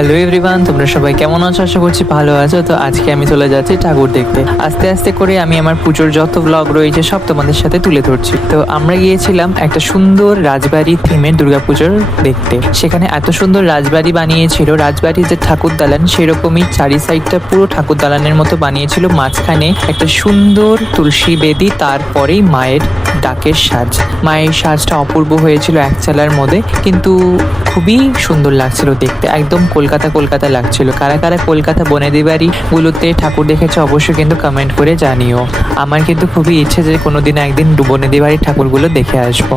Hello everyone, তোমরা সবাই কেমন আছো? আশা করছি ভালো আছো। তো আজকে আমি চলে যাচ্ছি ঠাকুর দেখতে। আস্তে আস্তে করে আমি আমার পুজোর যত ব্লগ রয়েছে সব তোমাদের সাথে তুলে ধরছি। তো আমরা গিয়েছিলাম একটা সুন্দর রাজবাড়ি থিমের দুর্গাপুজোর দেখতে। সেখানে এত সুন্দর রাজবাড়ি বানিয়েছিল, রাজবাড়ির যে ঠাকুর দালান সেরকমই চারি সাইডটা পুরো ঠাকুর দালানের মতো বানিয়েছিল। মাঝখানে একটা সুন্দর তুলসী বেদি, তারপরেই মায়ের ডাকের সাজ। মায়ের সাজটা অপূর্ব হয়েছিল এক চালার মধ্যে, কিন্তু খুবই সুন্দর লাগছিল দেখতে, একদম কলকাতা কলকাতা লাগছিল। কারা কারা কলকাতা বনেদি বাড়িগুলোতে ঠাকুর দেখেছে অবশ্যই কিন্তু কমেন্ট করে জানিও। আমার কিন্তু খুবই ইচ্ছে যে কোনোদিন একদিন বনেদি বাড়ির ঠাকুরগুলো দেখে আসবো।